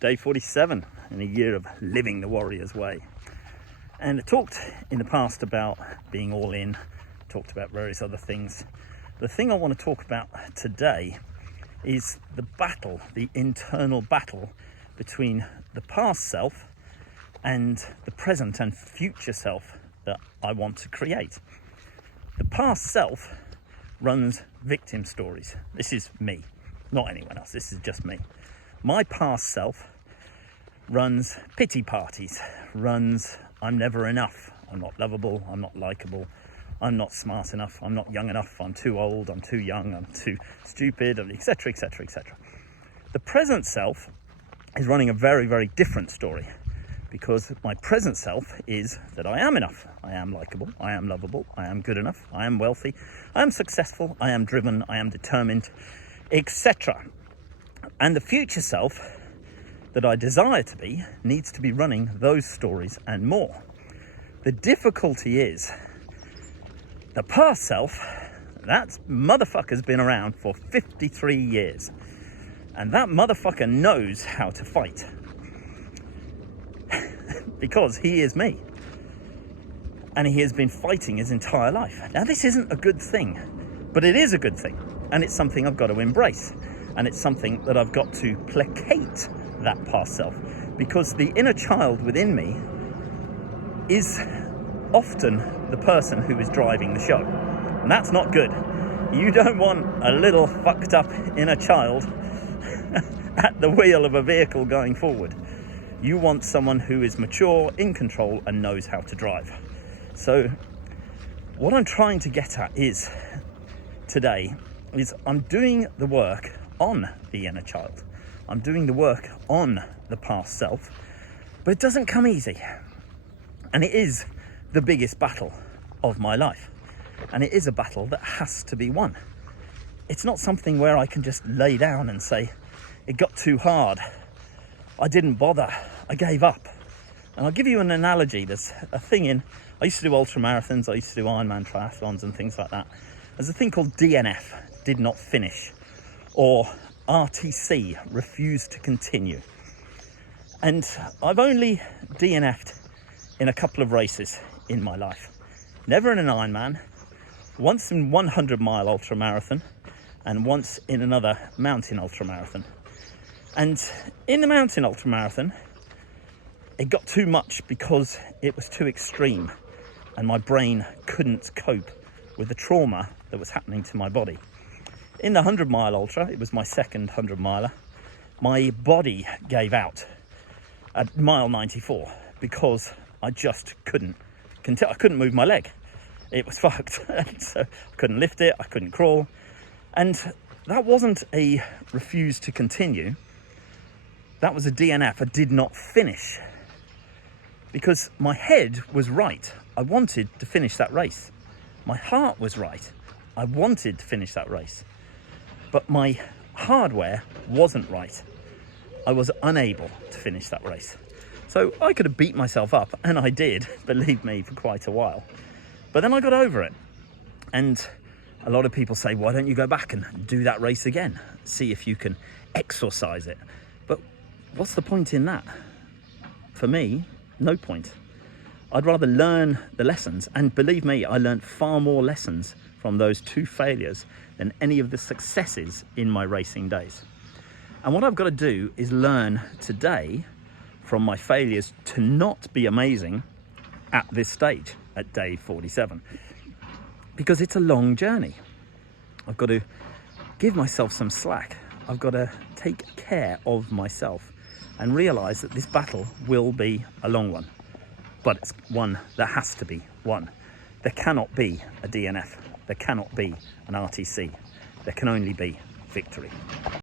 day 47 in a year of living the warrior's way. And I talked in the past about being all in, talked about various other things. The thing I want to talk about today is the battle, the internal battle between the past self and the present and future self that I want to create. The past self runs victim stories. This is me, not anyone else. This is just me. My past self runs pity parties, runs I'm never enough, I'm not lovable, I'm not likable, I'm not smart enough, I'm not young enough, I'm too old, I'm too young, I'm too stupid, etc, etc, etc. The present self is running a very, very different story, because my present self is that I am enough, I am likable, I am lovable, I am good enough, I am wealthy, I am successful, I am driven, I am determined, etc. And the future self that I desire to be needs to be running those stories and more. The difficulty is the past self, that motherfucker's been around for 53 years. And that motherfucker knows how to fight. Because he is me. And he has been fighting his entire life. Now this isn't a good thing, but it is a good thing. And it's something I've got to embrace. And it's something that I've got to placate that past self, because the inner child within me is often the person who is driving the show, and that's not good. You don't want a little fucked up inner child at the wheel of a vehicle going forward. You want someone who is mature, in control, and knows how to drive. So what I'm trying to get at is today is I'm doing the work on the inner child. I'm doing the work on the past self, but it doesn't come easy. And it is the biggest battle of my life. And it is a battle that has to be won. It's not something where I can just lay down and say, it got too hard, I didn't bother, I gave up. And I'll give you an analogy. There's a thing I used to do ultra marathons, I used to do Ironman triathlons and things like that. There's a thing called DNF, did not finish, or RTC, refused to continue. And I've only DNF'd in a couple of races in my life. Never in an Ironman, once in 100-mile ultra marathon, and once in another mountain ultra marathon. And in the mountain ultra marathon, it got too much because it was too extreme, and my brain couldn't cope with the trauma that was happening to my body. In the 100-mile ultra, it was my second 100-miler, my body gave out at mile 94 because I just couldn't move my leg. It was fucked. So I couldn't lift it, I couldn't crawl. And that wasn't a refuse to continue. That was a DNF, a did not finish. Because my head was right. I wanted to finish that race. My heart was right. I wanted to finish that race. But my hardware wasn't right. I was unable to finish that race. So I could have beat myself up, and I did, believe me, for quite a while. But then I got over it. And a lot of people say, why don't you go back and do that race again? See if you can exorcise it. But what's the point in that? For me, no point. I'd rather learn the lessons. And believe me, I learned far more lessons from those two failures than any of the successes in my racing days. And what I've got to do is learn today from my failures to not be amazing at this stage, at day 47. Because it's a long journey. I've got to give myself some slack. I've got to take care of myself and realize that this battle will be a long one. But it's one that has to be won. There cannot be a DNF. There cannot be an RTC. There can only be victory.